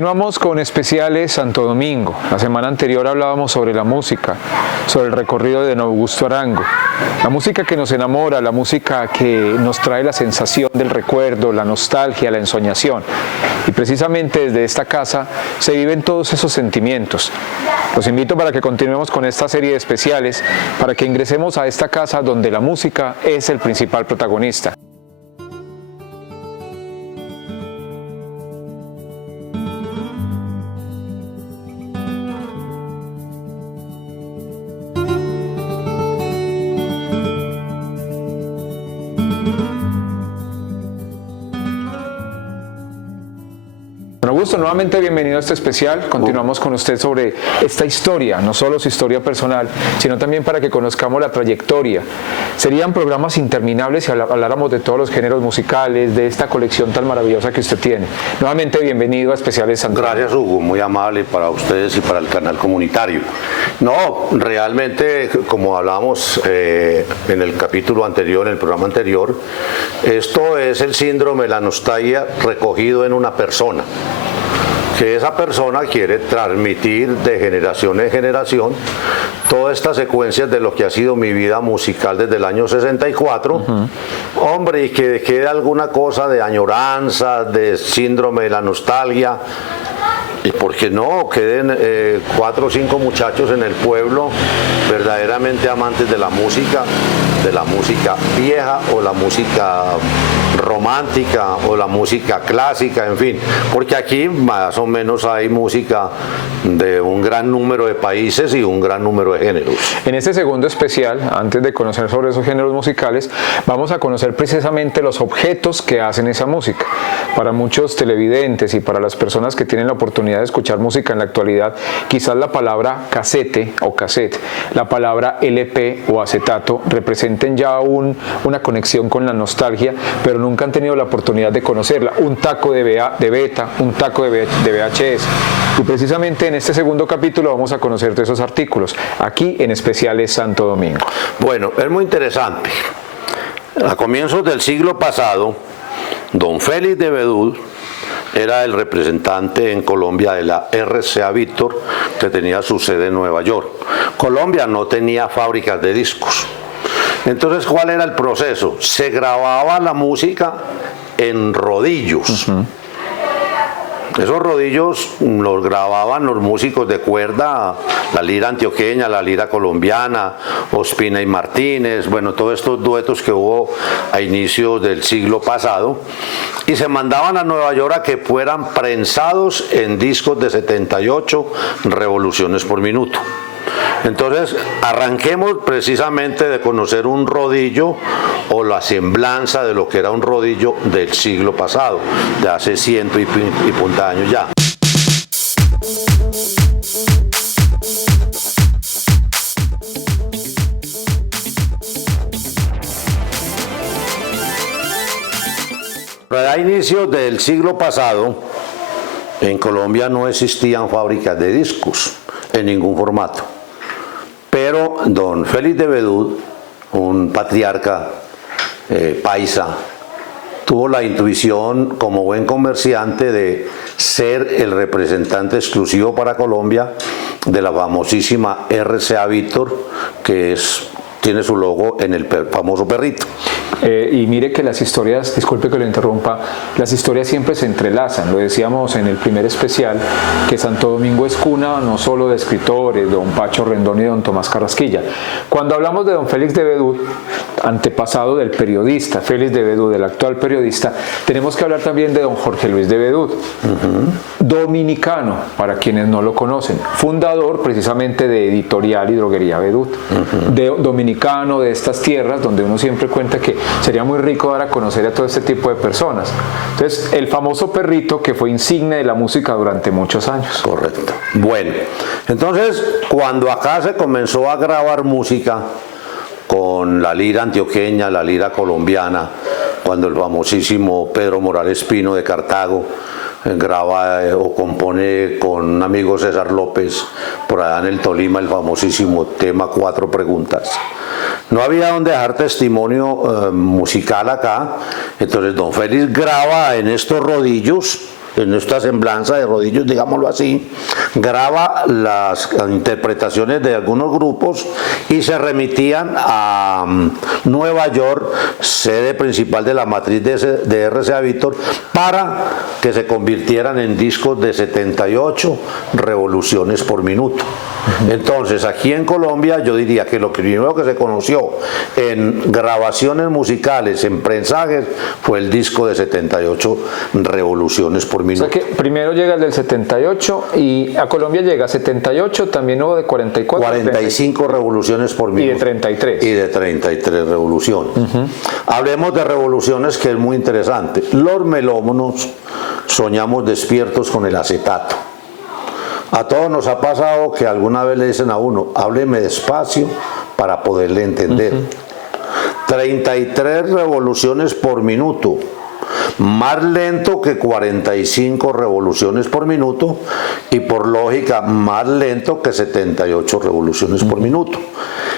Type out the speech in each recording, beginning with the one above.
Continuamos con especiales Santo Domingo. La semana anterior hablábamos sobre la música, sobre el recorrido de don Augusto Arango. La música que nos enamora, la música que nos trae la sensación del recuerdo, la nostalgia, la ensoñación. Y precisamente desde esta casa se viven todos esos sentimientos. Los invito para que continuemos con esta serie de especiales, para que ingresemos a esta casa donde la música es el principal protagonista. Augusto, nuevamente bienvenido a este especial. Continuamos con usted sobre esta historia, no solo su historia personal, sino también para que conozcamos la trayectoria. Serían programas interminables si habláramos de todos los géneros musicales, de esta colección tan maravillosa que usted tiene. Nuevamente bienvenido a Especiales Santo. Gracias, Hugo, muy amable para ustedes y para el canal comunitario. No, realmente, como hablamos en el capítulo anterior, en el programa anterior, esto es el síndrome de la nostalgia recogido en una persona. Que esa persona quiere transmitir de generación en generación todas estas secuencias de lo que ha sido mi vida musical desde el año 64. Hombre, y que quede alguna cosa de añoranza, de síndrome de la nostalgia. Y por qué no, queden 4 o 5 muchachos en el pueblo verdaderamente amantes de la música vieja o la música romántica o la música clásica, en fin, porque aquí más o menos hay música de un gran número de países y un gran número de géneros. En este segundo especial, antes de conocer sobre esos géneros musicales, vamos a conocer precisamente los objetos que hacen esa música. Para muchos televidentes y para las personas que tienen la oportunidad de escuchar música en la actualidad, quizás la palabra casete o cassette, la palabra LP o acetato representen ya una conexión con la nostalgia, pero nunca han tenido la oportunidad de conocerla. Un taco de beta, un taco de VHS. Y precisamente en este segundo capítulo vamos a conocer de esos artículos, aquí en Especiales Santo Domingo. Bueno, es muy interesante. A comienzos del siglo pasado, don Félix de Bedú era el representante en Colombia de la RCA Víctor, que tenía su sede en Nueva York. Colombia no tenía fábricas de discos. Entonces, ¿cuál era el proceso? Se grababa la música en rodillos. Esos rodillos los grababan los músicos de cuerda, la lira antioqueña, la lira colombiana, Ospina y Martínez, bueno, todos estos duetos que hubo a inicios del siglo pasado, y se mandaban a Nueva York a que fueran prensados en discos de 78 revoluciones por minuto. Entonces, arranquemos precisamente de conocer un rodillo o la semblanza de lo que era un rodillo del siglo pasado, de hace 100 y punta años ya. A inicios del siglo pasado, en Colombia no existían fábricas de discos en ningún formato. Pero don Félix de Bedú, un patriarca paisa, tuvo la intuición como buen comerciante de ser el representante exclusivo para Colombia de la famosísima RCA Víctor, que tiene su logo en el famoso perrito. Y mire que las historias, disculpe que lo interrumpa, las historias siempre se entrelazan. Lo decíamos en el primer especial, que Santo Domingo es cuna no solo de escritores, don Pacho Rendón y don Tomás Carrasquilla. Cuando hablamos de don Félix de Bedú, antepasado del periodista Félix de Bedú, del actual periodista, tenemos que hablar también de don Jorge Luis de Bedú, dominicano, para quienes no lo conocen, fundador precisamente de Editorial y Droguería Bedú, dominicano de estas tierras donde uno siempre cuenta que sería muy rico dar a conocer a todo este tipo de personas. Entonces, el famoso perrito que fue insignia de la música durante muchos años. Correcto. Bueno, entonces, cuando acá se comenzó a grabar música con la lira antioqueña, la lira colombiana, cuando el famosísimo Pedro Morales Pino de Cartago graba o compone con un amigo César López por allá en el Tolima el famosísimo tema 4 preguntas. No había donde dejar testimonio musical acá, entonces don Félix graba en estos rodillos en esta semblanza de rodillos, digámoslo así, graba las interpretaciones de algunos grupos y se remitían a Nueva York, sede principal de la matriz de RCA Víctor, para que se convirtieran en discos de 78 revoluciones por minuto. Entonces, aquí en Colombia yo diría que lo primero que se conoció en grabaciones musicales, en prensajes, fue el disco de 78 revoluciones por minuto. O sea que primero llega el del 78 y a Colombia llega 78, también hubo de 44. 45 revoluciones por minuto. Y de 33. Y de 33 revoluciones. Hablemos de revoluciones, que es muy interesante. Los melómanos soñamos despiertos con el acetato. A todos nos ha pasado que alguna vez le dicen a uno, hábleme despacio para poderle entender. 33 revoluciones por minuto, más lento que 45 revoluciones por minuto y por lógica más lento que 78 revoluciones por minuto.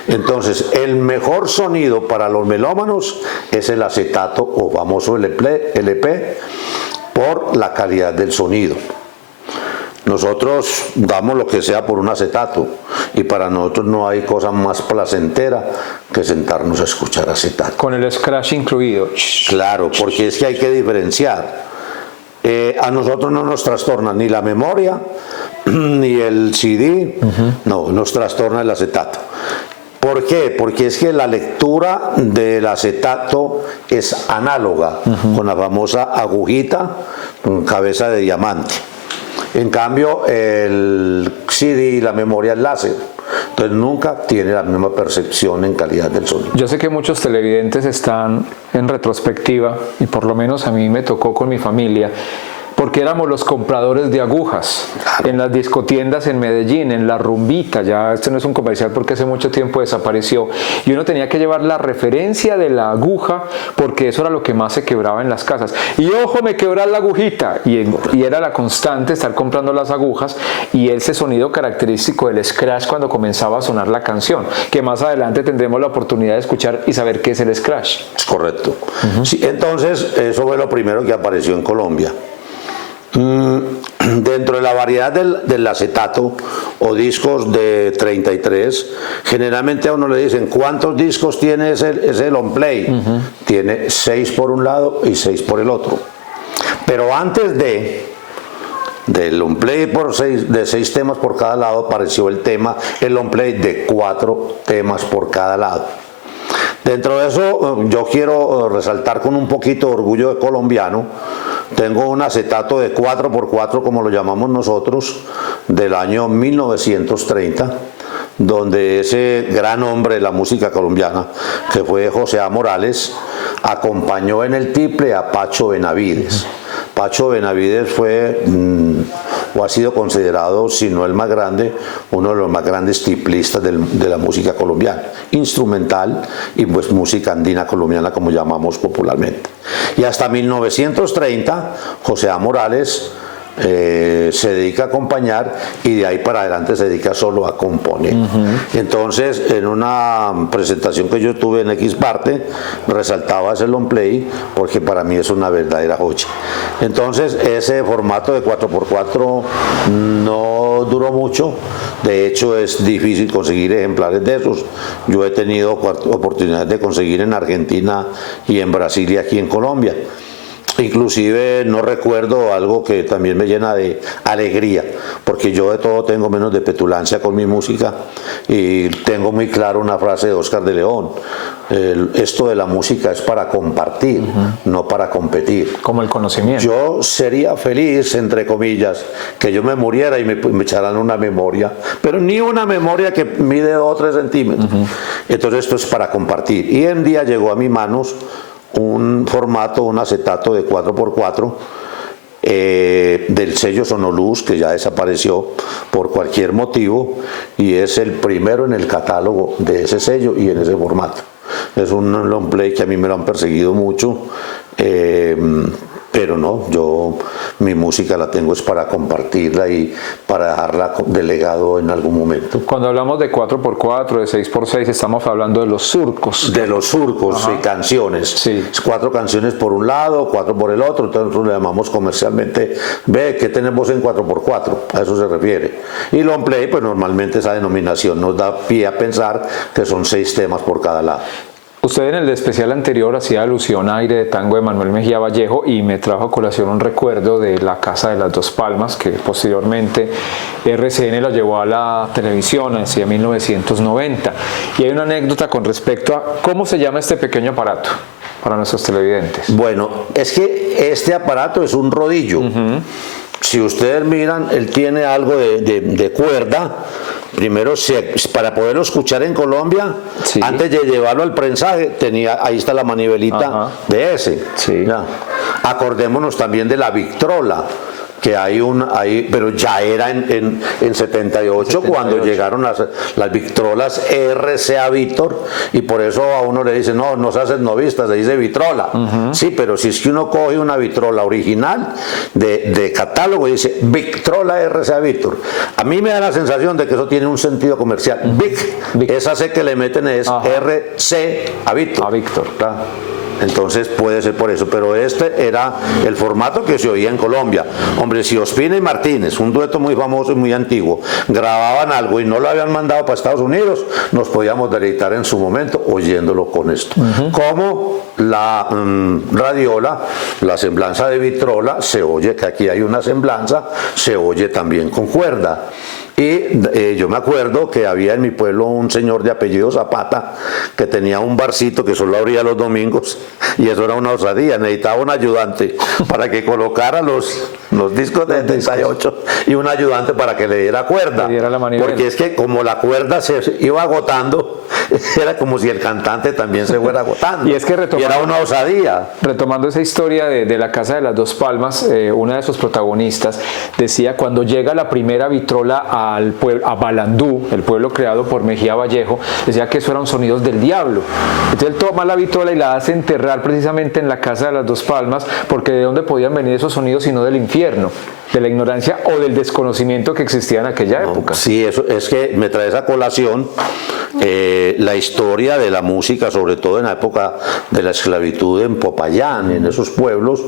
Entonces, el mejor sonido para los melómanos es el acetato o famoso LP por la calidad del sonido. Nosotros damos lo que sea por un acetato y para nosotros no hay cosa más placentera que sentarnos a escuchar acetato. Con el scratch incluido. Claro, porque es que hay que diferenciar. A nosotros no nos trastorna ni la memoria ni el CD, no, nos trastorna el acetato. ¿Por qué? Porque es que la lectura del acetato es análoga con la famosa agujita con cabeza de diamante. En cambio, el CD y la memoria es láser, entonces nunca tiene la misma percepción en calidad del sonido. Yo sé que muchos televidentes están en retrospectiva, y por lo menos a mí me tocó con mi familia, porque éramos los compradores de agujas en las discotiendas en Medellín, en La Rumbita. Ya este no es un comercial porque hace mucho tiempo desapareció, y uno tenía que llevar la referencia de la aguja porque eso era lo que más se quebraba en las casas. Y ojo, me quebra la agujita, y era la constante estar comprando las agujas y ese sonido característico del scratch cuando comenzaba a sonar la canción, que más adelante tendremos la oportunidad de escuchar y saber qué es el scratch. Es correcto. Sí, entonces eso fue lo primero que apareció en Colombia. Dentro de la variedad del acetato o discos de 33, generalmente a uno le dicen ¿cuántos discos tiene ese long play? Tiene 6 por un lado y 6 por el otro. Pero antes del long play de 6 temas por cada lado, apareció el long play de 4 temas por cada lado. Dentro de eso yo quiero resaltar con un poquito de orgullo de colombiano. Tengo un acetato de 4x4, como lo llamamos nosotros, del año 1930, donde ese gran hombre de la música colombiana, que fue José A. Morales, acompañó en el tiple a Pacho Benavides. Pacho Benavides fue o ha sido considerado, si no el más grande, uno de los más grandes tiplistas de la música colombiana, instrumental y pues música andina colombiana, como llamamos popularmente. Y hasta 1930 José A. Morales se dedica a acompañar y de ahí para adelante se dedica solo a componer. Entonces, en una presentación que yo tuve en X parte, resaltaba ese long play porque para mí es una verdadera joya. Entonces, ese formato de 4x4 no duró mucho. De hecho, es difícil conseguir ejemplares de esos. Yo he tenido oportunidad de conseguir en Argentina y en Brasil y aquí en Colombia. Inclusive no recuerdo algo que también me llena de alegría, porque yo de todo tengo menos de petulancia con mi música y tengo muy claro una frase de Oscar de León: esto de la música es para compartir, no para competir. Como el conocimiento. Yo sería feliz, entre comillas, que yo me muriera y me echaran una memoria, pero ni una memoria que mide 2 o 3 centímetros. Entonces esto es para compartir. Y en día llegó a mis manos un formato, un acetato de 4x4 del sello Sonoluz, que ya desapareció por cualquier motivo, y es el primero en el catálogo de ese sello y en ese formato. Es un long play que a mí me lo han perseguido mucho. pero no, mi música la tengo es para compartirla y para dejarla de legado en algún momento. Cuando hablamos de 4x4, de 6x6, estamos hablando de los surcos. De los surcos y canciones. Sí. 4 canciones por un lado, 4 por el otro, entonces nosotros le llamamos comercialmente, ve, ¿qué tenemos en 4x4? A eso se refiere. Y long play, pues normalmente esa denominación nos da pie a pensar que son 6 temas por cada lado. Usted en el especial anterior hacía alusión a Aire de Tango de Manuel Mejía Vallejo y me trajo a colación un recuerdo de La Casa de las Dos Palmas, que posteriormente RCN lo llevó a la televisión hacia 1990. Y hay una anécdota con respecto a cómo se llama este pequeño aparato para nuestros televidentes. Bueno, es que este aparato es un rodillo. Si ustedes miran, él tiene algo de cuerda. Primero, para poderlo escuchar en Colombia, sí, antes de llevarlo al prensaje, ahí está la manivelita de ese. Sí. Ya. Acordémonos también de la Victrola, que pero ya era en 78 cuando llegaron las Victrolas RCA Víctor, y por eso a uno le dicen, no se hacen novistas, se dice Victrola. Sí, pero si es que uno coge una Victrola original de catálogo y dice Victrola RCA Víctor, a mí me da la sensación de que eso tiene un sentido comercial. Vic. Esa C que le meten es RCA Víctor. A Víctor. Entonces puede ser por eso, pero este era el formato que se oía en Colombia. Hombre, si Ospina y Martínez, un dueto muy famoso y muy antiguo, grababan algo y no lo habían mandado para Estados Unidos, nos podíamos deleitar en su momento oyéndolo con esto. Como la radiola, la semblanza de Victrola, se oye, que aquí hay una semblanza, se oye también con cuerda. Y yo me acuerdo que había en mi pueblo un señor de apellido Zapata que tenía un barcito que solo abría los domingos, y eso era una osadía. Necesitaba un ayudante para que colocara los discos de 78 y un ayudante para que le diera cuerda, porque es que como la cuerda se iba agotando, era como si el cantante también se fuera agotando, y es que era una osadía. Retomando esa historia de La Casa de las Dos Palmas, una de sus protagonistas decía, cuando llega la primera Victrola a Balandú, el pueblo creado por Mejía Vallejo, decía que eso eran sonidos del diablo. Entonces él toma la Victrola y la hace enterrar precisamente en La Casa de las Dos Palmas, porque de dónde podían venir esos sonidos sino del infierno, de la ignorancia o del desconocimiento que existía en aquella época. Sí, eso es que me trae esa colación la historia de la música, sobre todo en la época de la esclavitud en Popayán, en esos pueblos.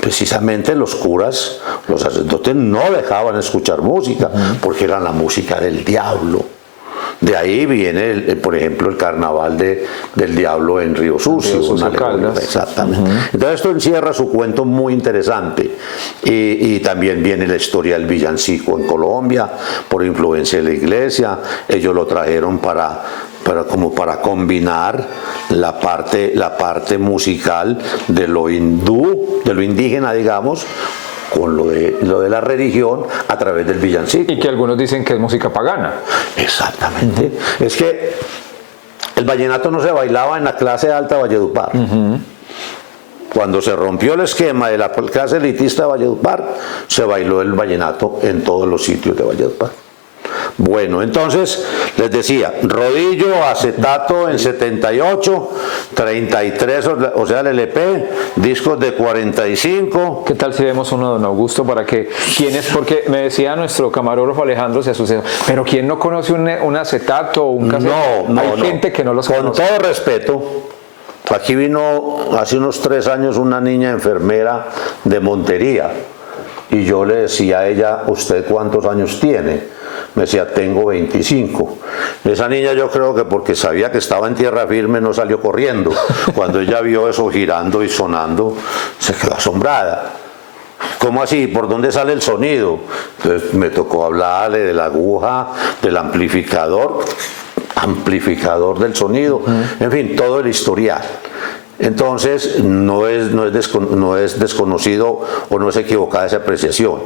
Precisamente los curas, los sacerdotes no dejaban escuchar música porque era la música del diablo. De ahí viene, por ejemplo, el carnaval del diablo en Río Sucio. Exactamente. Entonces esto encierra su cuento muy interesante. Y también viene la historia del villancico en Colombia, por influencia de la iglesia. Ellos lo trajeron como para combinar la parte musical de lo hindú, de lo indígena, digamos, con lo de la religión a través del villancico. Y que algunos dicen que es música pagana. Exactamente. Es que el vallenato no se bailaba en la clase alta de Valledupar. Cuando se rompió el esquema de la clase elitista de Valledupar, se bailó el vallenato en todos los sitios de Valledupar. Bueno, entonces les decía, rodillo, acetato en 78, 33, o sea el LP, discos de 45. ¿Qué tal si vemos uno, don Augusto, para que quienes, porque me decía nuestro camarógrafo Alejandro se asoció, pero ¿quién no conoce un acetato o un cassette? Hay gente que no los conoce. Con todo respeto, aquí vino hace unos 3 años una niña enfermera de Montería y yo le decía a ella, ¿usted cuántos años tiene? Me decía, tengo 25. Esa niña, yo creo que porque sabía que estaba en tierra firme, no salió corriendo. Cuando ella vio eso girando y sonando, se quedó asombrada. ¿Cómo así? ¿Por dónde sale el sonido? Entonces me tocó hablarle de la aguja, del amplificador del sonido, en fin, todo el historial. Entonces no es desconocido o no es equivocada esa apreciación.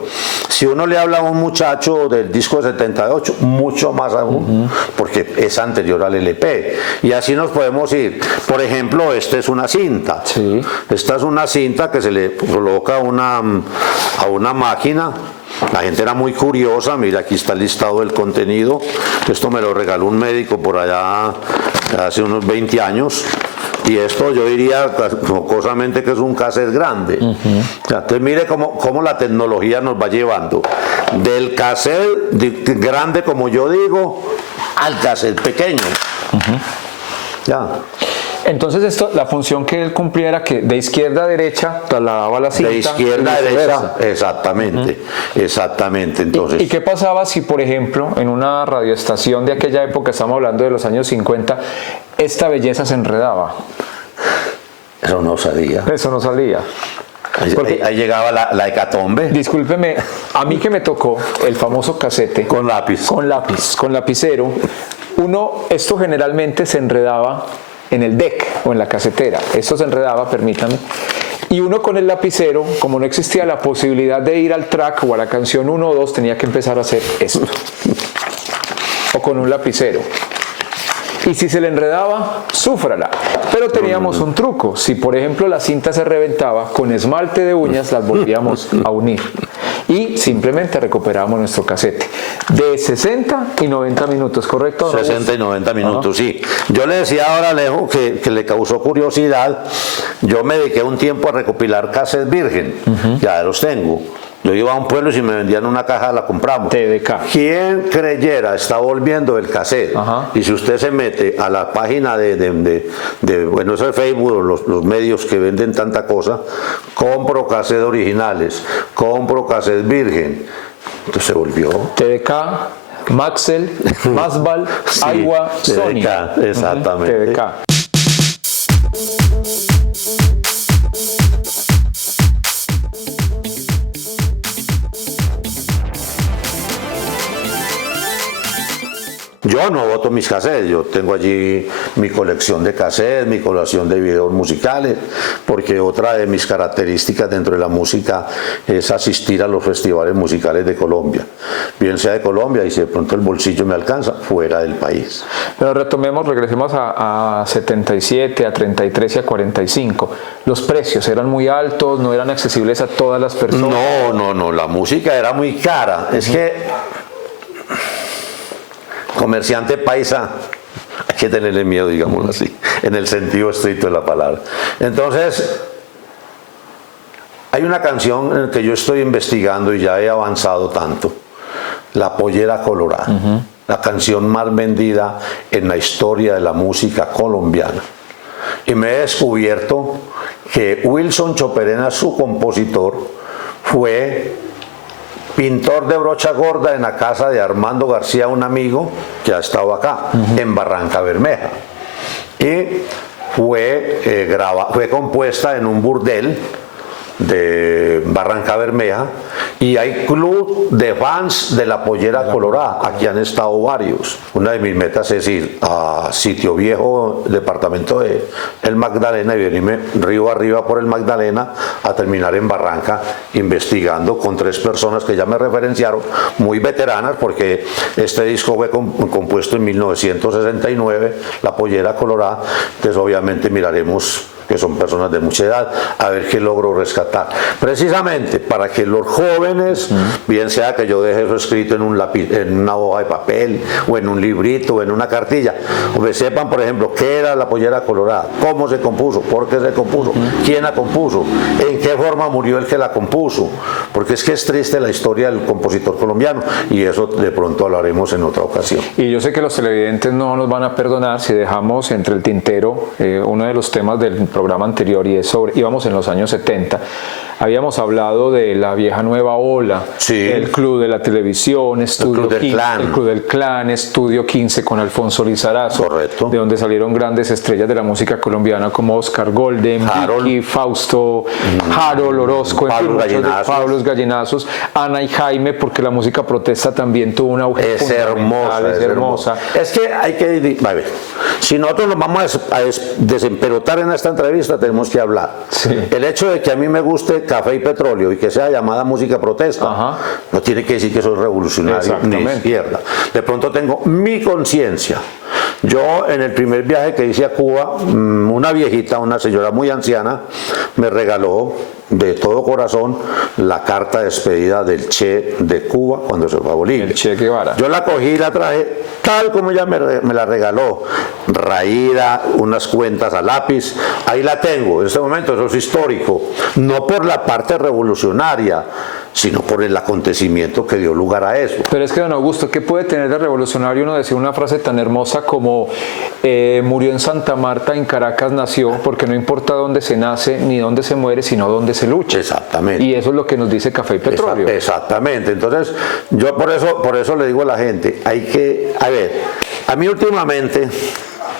Si uno le habla a un muchacho del disco de 78, mucho más aún, porque es anterior al LP, y así nos podemos ir. Por ejemplo, esta es una cinta. Sí. Esta es una cinta que se le coloca a una máquina. La gente era muy curiosa. Mira, aquí está el listado del contenido. Esto me lo regaló un médico por allá hace unos 20 años. y esto yo diría jocosamente que es un cassette grande. O sea, entonces mire cómo la tecnología nos va llevando del cassette grande, como yo digo, al cassette pequeño. Ya. Entonces esto, la función que él cumplía era que de izquierda a derecha trasladaba la cinta. De izquierda a derecha, exactamente. Entonces, ¿Y qué pasaba si, por ejemplo, en una radioestación de aquella época, estamos hablando de los años 50, esta belleza se enredaba? eso no salía. Eso no salía. Ahí llegaba la hecatombe. Discúlpeme, a mí que me tocó el famoso casete. Con lápiz. Con lapicero. Esto generalmente se enredaba en el deck o en la casetera. Esto se enredaba, permítame. Y uno con el lapicero, como no existía la posibilidad de ir al track o a la canción 1 o 2, tenía que empezar a hacer esto. O con un lapicero. Y si se le enredaba, súfrala. Pero teníamos un truco. Si, por ejemplo, la cinta se reventaba, con esmalte de uñas las volvíamos a unir. Y simplemente recuperábamos nuestro casete. De 60 y 90 minutos, ¿correcto? 60 y 90 minutos, sí. Yo le decía ahora a Alejo que le causó curiosidad. Yo me dediqué un tiempo a recopilar cassettes virgen. Ya los tengo. Yo iba a un pueblo y si me vendían una caja la compramos. TDK. Quien creyera está volviendo el cassette. Y si usted se mete a la página bueno, eso de Facebook, los medios que venden tanta cosa, compro cassettes originales, compro cassettes virgen. Entonces se volvió. TDK, Maxell, Masval, Sí, Aiwa, Sony. TDK, exactamente. TDK. Yo no voto mis cassettes, yo tengo allí mi colección de cassettes, mi colección de videos musicales, porque otra de mis características dentro de la música es asistir a los festivales musicales de Colombia, bien sea de Colombia y si de pronto el bolsillo me alcanza, fuera del país. Pero regresemos a 77, a 33 y a 45. Los precios eran muy altos, no eran accesibles a todas las personas. No, la música era muy cara, es que comerciante paisa, hay que tenerle miedo, digámoslo así, en el sentido estricto de la palabra. Entonces, hay una canción en la que yo estoy investigando y ya he avanzado tanto, La Pollera Colorada, la canción más vendida en la historia de la música colombiana. Y me he descubierto que Wilson Choperena, su compositor, fue pintor de brocha gorda en la casa de Armando García, un amigo que ha estado acá, en Barranca Bermeja. Y fue compuesta en un burdel de Barranca Bermeja y hay club de fans de La Pollera Colorada. Aquí han estado varios. Una de mis metas es ir a Sitio Viejo, departamento de El Magdalena, y venirme río arriba por el Magdalena a terminar en Barranca investigando con 3 personas que ya me referenciaron, muy veteranas, porque este disco fue compuesto en 1969, La Pollera Colorada. Entonces obviamente miraremos que son personas de mucha edad, a ver qué logro rescatar. Precisamente para que los jóvenes, bien sea que yo deje eso escrito en un lápiz, en una hoja de papel, o en un librito, o en una cartilla, o que sepan, por ejemplo, qué era La Pollera Colorada, cómo se compuso, por qué se compuso, quién la compuso, en qué forma murió el que la compuso, porque es que es triste la historia del compositor colombiano, y eso de pronto hablaremos en otra ocasión. Y yo sé que los televidentes no nos van a perdonar si dejamos entre el tintero uno de los temas del programa anterior, y es íbamos en los años 70. Habíamos hablado de la vieja nueva ola, sí, el Club de la Televisión, el Club del Clan, Estudio 15 con Alfonso Lizarazo, correcto, de donde salieron grandes estrellas de la música colombiana como Oscar Golden, Vicky, Fausto, Harold Orozco, Pablos Gallinazos, Ana y Jaime, porque la música protesta también tuvo un auge. Es hermosa. Es que hay que, si nosotros nos vamos a desemperotar en esta entrevista, tenemos que hablar. Sí. El hecho de que a mí me guste Café y Petróleo y que sea llamada música protesta, no tiene que decir que soy revolucionario ni izquierda. De pronto tengo mi conciencia. Yo en el primer viaje que hice a Cuba, una viejita, una señora muy anciana, me regaló de todo corazón la carta de despedida del Che de Cuba cuando se fue a Bolivia. El Che Guevara. Yo la cogí y la traje tal como ella me la regaló, raída, unas cuentas a lápiz, ahí la tengo, en este momento eso es histórico, no por la parte revolucionaria, sino por el acontecimiento que dio lugar a eso. Pero es que, don Augusto, ¿qué puede tener de revolucionario uno decir una frase tan hermosa como murió en Santa Marta, en Caracas nació, porque no importa dónde se nace ni dónde se muere, sino dónde se lucha? Exactamente. Y eso es lo que nos dice Café y Petróleo. Exactamente. Entonces, yo por eso le digo a la gente, hay que, a ver, a mí últimamente,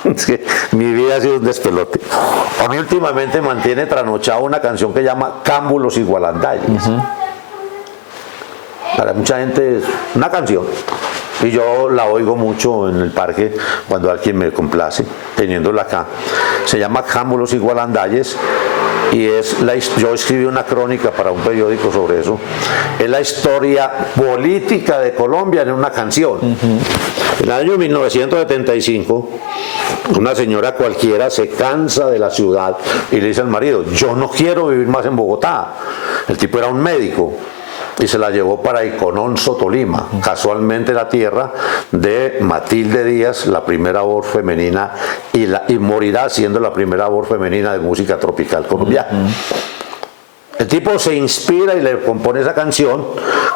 es que mi vida ha sido un despelote, a mí últimamente mantiene trasnochado una canción que llama Cámbulos y Gualandayes. Para mucha gente es una canción y yo la oigo mucho en el parque cuando alguien me complace teniéndola acá. Se llama Cámbulos y Gualandayes y yo escribí una crónica para un periódico sobre eso. Es la historia política de Colombia en una canción. En el año 1975 una señora cualquiera se cansa de la ciudad y le dice al marido, yo no quiero vivir más en Bogotá. El tipo era un médico y se la llevó para Icononso, Tolima, casualmente la tierra de Matilde Díaz, la primera voz femenina, y morirá siendo la primera voz femenina de música tropical colombiana. El tipo se inspira y le compone esa canción,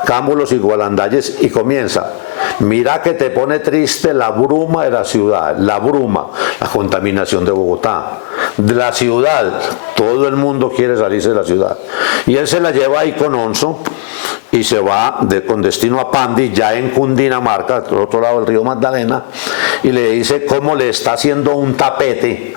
Cámbulos y Gualandayes, y comienza. Mira que te pone triste la bruma de la ciudad, la bruma, la contaminación de Bogotá. De la ciudad, todo el mundo quiere salirse de la ciudad. Y él se la lleva a Icononso y se va con destino a Pandi, ya en Cundinamarca, al otro lado del río Magdalena, y le dice cómo le está haciendo un tapete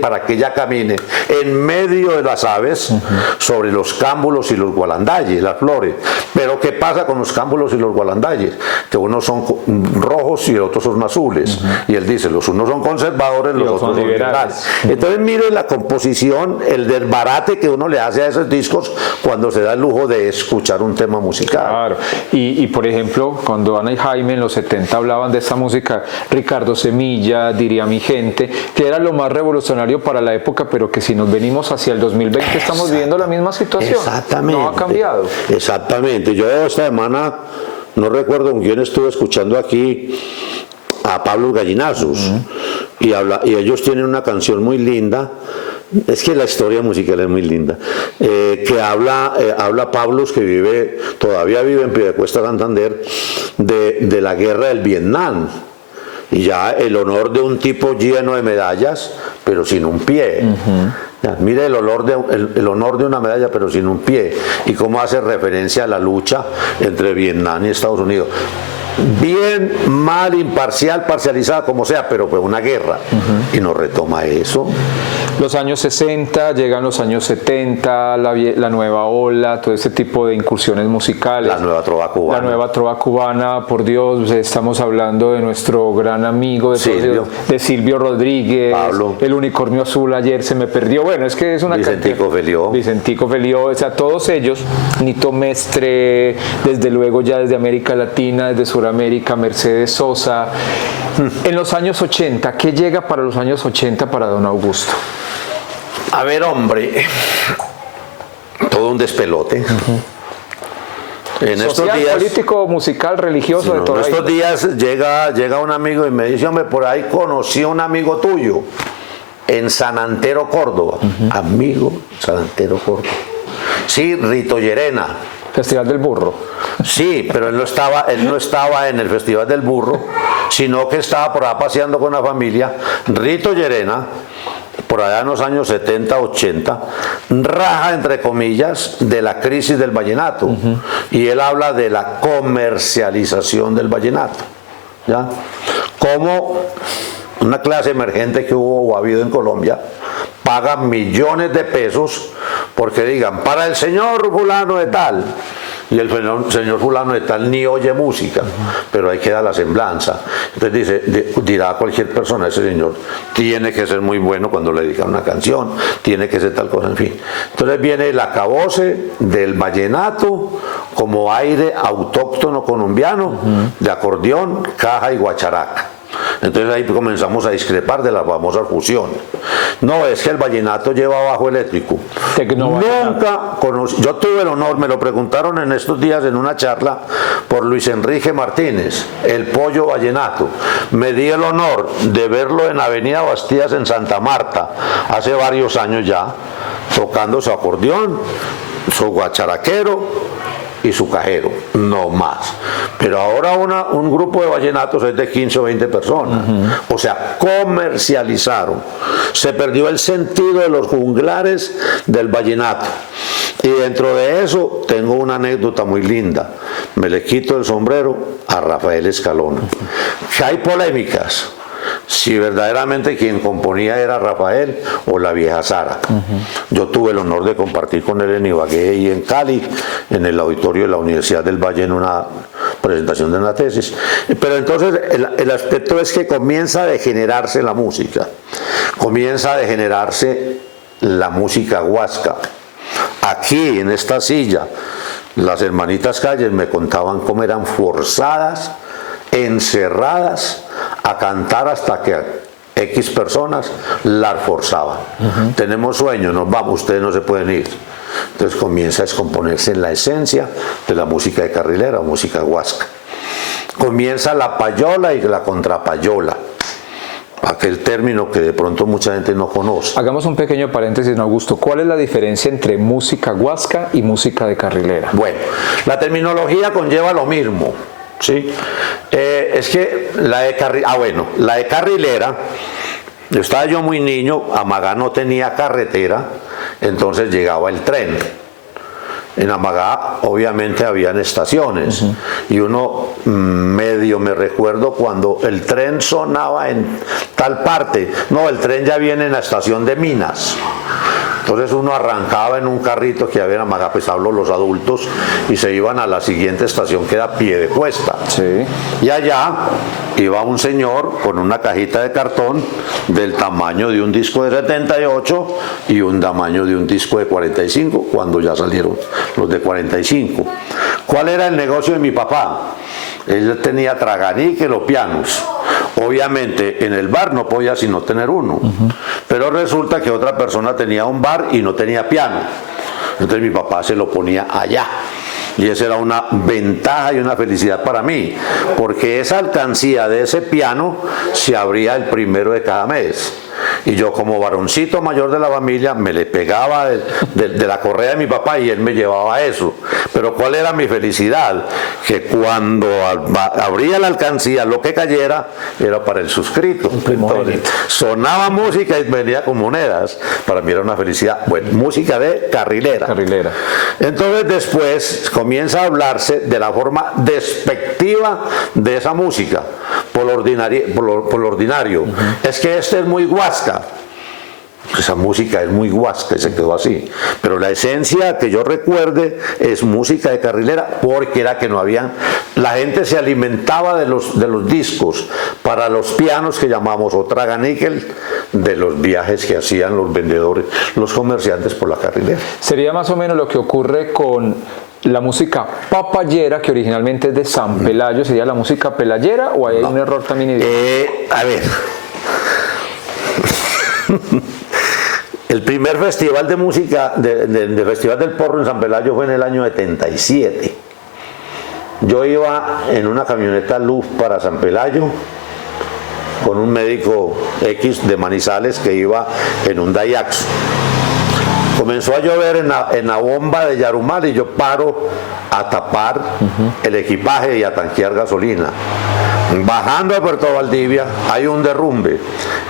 para que ella camine en medio de las aves sobre los cámbulos y los gualandayes, las flores. Pero ¿qué pasa con los cámbulos y los gualandayes? Que unos son rojos y otros son azules. Y él dice, los unos son conservadores, los otros son liberales. Entonces mire la composición, el desbarate que uno le hace a esos discos cuando se da el lujo de escuchar un tema musical. Claro, y por ejemplo, cuando Ana y Jaime en los 70 hablaban de esta música, Ricardo Semilla, Diría mi gente, que era lo más revolucionario para la época, pero que si nos venimos hacia el 2020 estamos viviendo la misma situación. Exactamente. No ha cambiado. Exactamente. Yo esta semana, no recuerdo con quién estuve escuchando aquí, a Pablo Gallinazos, y ellos tienen una canción muy linda. Es que la historia musical es muy linda, que habla Pablos, que todavía vive en Piedecuesta, Santander, de la guerra del Vietnam, y ya el honor de un tipo lleno de medallas, pero sin un pie. Ya, mire el honor de una medalla, pero sin un pie, y cómo hace referencia a la lucha entre Vietnam y Estados Unidos. Bien, mal, imparcial, parcializada, como sea, pero fue una guerra, y nos retoma eso. Los años 60, llegan los años 70, la nueva ola, todo este tipo de incursiones musicales. La nueva trova cubana. La nueva trova cubana, por Dios, estamos hablando de nuestro gran amigo, de Silvio Rodríguez, Pablo. El Unicornio Azul, ayer se me perdió. Bueno, es que es una Vicentico Felió. Vicentico Felió, o sea, todos ellos, Nito Mestre, desde luego ya desde América Latina, desde Sudamérica, Mercedes Sosa. En los años 80, ¿qué llega para los años 80 para don Augusto? A ver, hombre, todo un despelote. En estos Social, días, político, musical, religioso, de todo. En estos días llega un amigo y me dice, hombre, por ahí conocí a un amigo tuyo en San Antero, Córdoba. Amigo, San Antero, Córdoba. Sí, Rito Llerena. Festival del Burro. Sí, pero él no estaba en el Festival del Burro, sino que estaba por ahí paseando con la familia. Rito Llerena, por allá en los años 70, 80, raja, entre comillas, de la crisis del vallenato. Y él habla de la comercialización del vallenato. ¿Ya? Como una clase emergente que hubo o ha habido en Colombia paga millones de pesos porque digan, para el señor fulano de tal. Y el señor fulano de tal ni oye música, pero ahí queda la semblanza. Entonces dirá cualquier persona, ese señor tiene que ser muy bueno cuando le dedican una canción, tiene que ser tal cosa, en fin. Entonces viene el acabose del vallenato como aire autóctono colombiano, de acordeón, caja y guacharaca. Entonces ahí comenzamos a discrepar de la famosa fusión. No, es que el vallenato lleva bajo eléctrico. Nunca conocí, yo tuve el honor, me lo preguntaron en estos días en una charla por Luis Enrique Martínez, el pollo vallenato. Me di el honor de verlo en Avenida Bastidas en Santa Marta, hace varios años ya, tocando su acordeón, su guacharaquero y su cajero, no más. Pero ahora un grupo de vallenatos es de 15 o 20 personas. O sea, comercializaron. Se perdió el sentido de los junglares del vallenato. Y dentro de eso tengo una anécdota muy linda. Me le quito el sombrero a Rafael Escalona. Que hay polémicas si verdaderamente quien componía era Rafael o la vieja Sara. Yo tuve el honor de compartir con él en Ibagué y en Cali, en el auditorio de la Universidad del Valle, en una presentación de una tesis. Pero entonces el aspecto es que comienza a degenerarse la música, comienza a degenerarse la música huasca. Aquí, en esta silla, las hermanitas Calles me contaban cómo eran forzadas, encerradas a cantar hasta que X personas las forzaban. Tenemos sueño, nos vamos, ustedes no se pueden ir. Entonces comienza a descomponerse en la esencia de la música de carrilera o música huasca. Comienza la payola y la contrapayola, aquel término que de pronto mucha gente no conoce. Hagamos un pequeño paréntesis, Augusto. ¿Cuál es la diferencia entre música huasca y música de carrilera? Bueno, la terminología conlleva lo mismo. ¿Sí? Es que la de carrilera, estaba yo muy niño, Amagá no tenía carretera, entonces llegaba el tren. En Amagá obviamente habían estaciones y uno medio me recuerdo cuando el tren sonaba en tal parte, no, el tren ya viene en la estación de Minas. Entonces uno arrancaba en un carrito que había en Amagá, pues hablo los adultos, y se iban a la siguiente estación que era Piedecuesta. Sí. Y allá iba un señor con una cajita de cartón del tamaño de un disco de 78 y un tamaño de un disco de 45, cuando ya salieron los de 45. ¿Cuál era el negocio de mi papá? Él tenía traganíquel o pianos. Obviamente en el bar no podía sino tener uno, pero resulta que otra persona tenía un bar y no tenía piano. Entonces mi papá se lo ponía allá. Y esa era una ventaja y una felicidad para mí, porque esa alcancía de ese piano se abría el primero de cada mes. Y yo, como varoncito mayor de la familia, me le pegaba de la correa de mi papá y él me llevaba eso. Pero ¿cuál era mi felicidad? Que cuando abría la alcancía, lo que cayera era para el suscrito. Entonces, sonaba música y venía con monedas. Para mí era una felicidad. Bueno, música de carrilera. Entonces después comienza a hablarse de la forma despectiva de esa música, por lo ordinario. Es que este es muy huasca. Esa música es muy huasca y se quedó así. Pero la esencia que yo recuerde es música de carrilera, porque era que no habían. La gente se alimentaba de los discos para los pianos que llamamos o traganíquel, de los viajes que hacían los vendedores, los comerciantes por la carrilera. Sería más o menos lo que ocurre con la música papayera, que originalmente es de San Pelayo. ¿Sería la música pelayera o hay un error también? A ver. El primer festival de música, del Festival del Porro en San Pelayo fue en el año 77. Yo iba en una camioneta Luz para San Pelayo con un médico X de Manizales que iba en un Daihatsu. Comenzó a llover en la bomba de Yarumal y yo paro a tapar el equipaje y a tanquear gasolina. Bajando a Puerto Valdivia hay un derrumbe.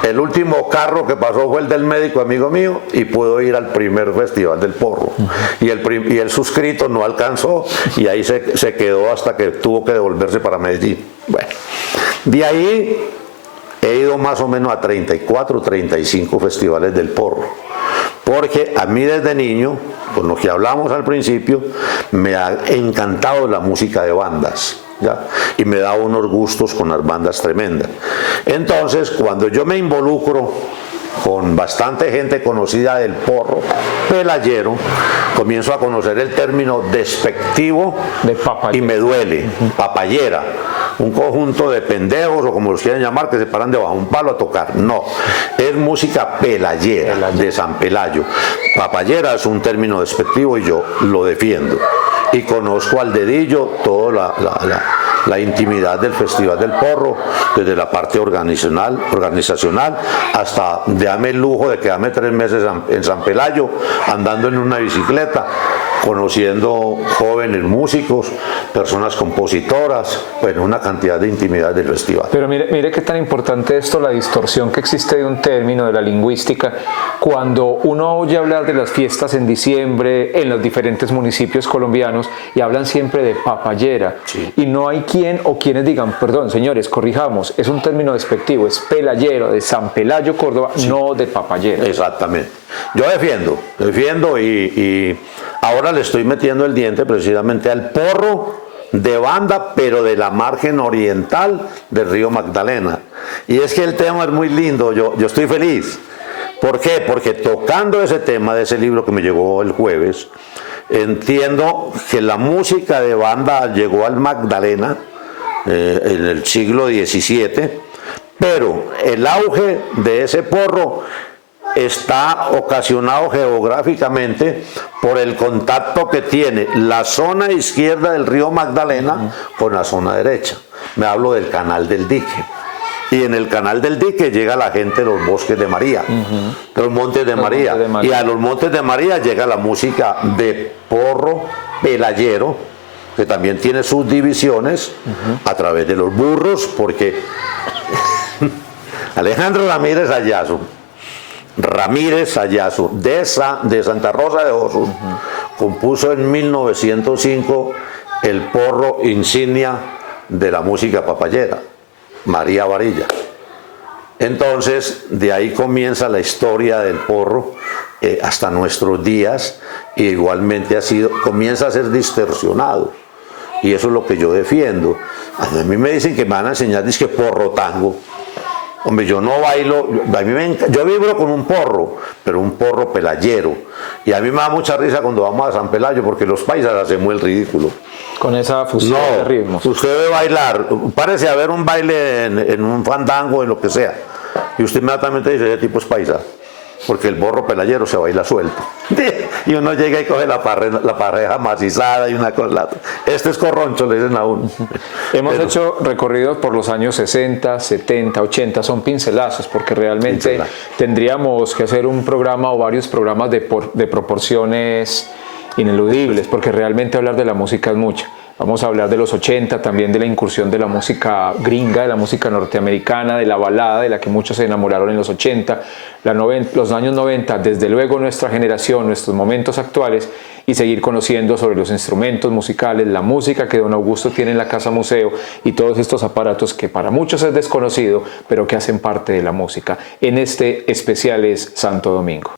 El último carro que pasó fue el del médico amigo mío y pudo ir al primer festival del Porro. Y el suscrito no alcanzó y ahí se quedó hasta que tuvo que devolverse para Medellín. Bueno, de ahí he ido más o menos a 34, 35 festivales del Porro. Porque a mí desde niño, con lo que hablamos al principio, me ha encantado la música de bandas. ¿Ya? Y me da unos gustos con las bandas tremendas. Entonces, cuando yo me involucro con bastante gente conocida del porro pelayero, comienzo a conocer el término despectivo de papayera. Y me duele, papayera. un conjunto de pendejos o como los quieren llamar que se paran debajo de un palo a tocar. No, es música pelayera, de San Pelayo. Papayera es un término despectivo y yo lo defiendo. Y conozco al dedillo toda la intimidad del Festival del Porro, desde la parte organizacional hasta dame el lujo de quedarme 3 meses en San Pelayo andando en una bicicleta, conociendo jóvenes músicos, personas compositoras, bueno, una cantidad de intimidad del festival. Pero mire qué tan importante esto, la distorsión que existe de un término, de la lingüística, cuando uno oye hablar de las fiestas en diciembre en los diferentes municipios colombianos y hablan siempre de papayera, sí. Y no hay quien o quienes digan, perdón señores, corrijamos, es un término despectivo, es pelayero, de San Pelayo, Córdoba, sí. No de papayera. Exactamente. Yo defiendo y ahora le estoy metiendo el diente precisamente al porro de banda, pero de la margen oriental del río Magdalena. Y es que el tema es muy lindo, yo estoy feliz. ¿Por qué? Porque tocando ese tema de ese libro que me llegó el jueves, entiendo que la música de banda llegó al Magdalena en el siglo XVII, pero el auge de ese porro está ocasionado geográficamente por el contacto que tiene la zona izquierda del río Magdalena con la zona derecha. Me hablo del Canal del Dique. Y en el Canal del Dique llega la gente de los bosques de María, de los montes de María. Y a los montes de María llega la música de porro pelayero, que también tiene sus divisiones a través de los burros, porque Alejandro Ramírez Ayazo de Santa Rosa de Osos compuso en 1905 el porro insignia de la música papayera, María Varilla. Entonces de ahí comienza la historia del porro hasta nuestros días, y igualmente comienza a ser distorsionado, y eso es lo que yo defiendo. A mí me dicen que me van a enseñar disque porro tango. Hombre, yo no bailo, yo vibro con un porro, pero un porro pelayero. Y a mí me da mucha risa cuando vamos a San Pelayo, porque los paisas hacemos el ridículo. Con esa fusión de ritmos. Usted debe bailar, párese a ver un baile en un fandango, en lo que sea, y usted inmediatamente dice, ese tipo es paisa, porque el porro pelayero se baila suelto. Y uno llega y coge la pareja macizada y una con la otra. Este es corroncho, le dicen a uno. Hemos hecho recorridos por los años 60, 70, 80, son pincelazos, porque realmente tendríamos que hacer un programa o varios programas de proporciones ineludibles, porque realmente hablar de la música es mucho. Vamos a hablar de los 80, también de la incursión de la música gringa, de la música norteamericana, de la balada, de la que muchos se enamoraron en los 80, los años 90, desde luego nuestra generación, nuestros momentos actuales, y seguir conociendo sobre los instrumentos musicales, la música que don Augusto tiene en la Casa Museo y todos estos aparatos que para muchos es desconocido, pero que hacen parte de la música. En este especial es Santo Domingo.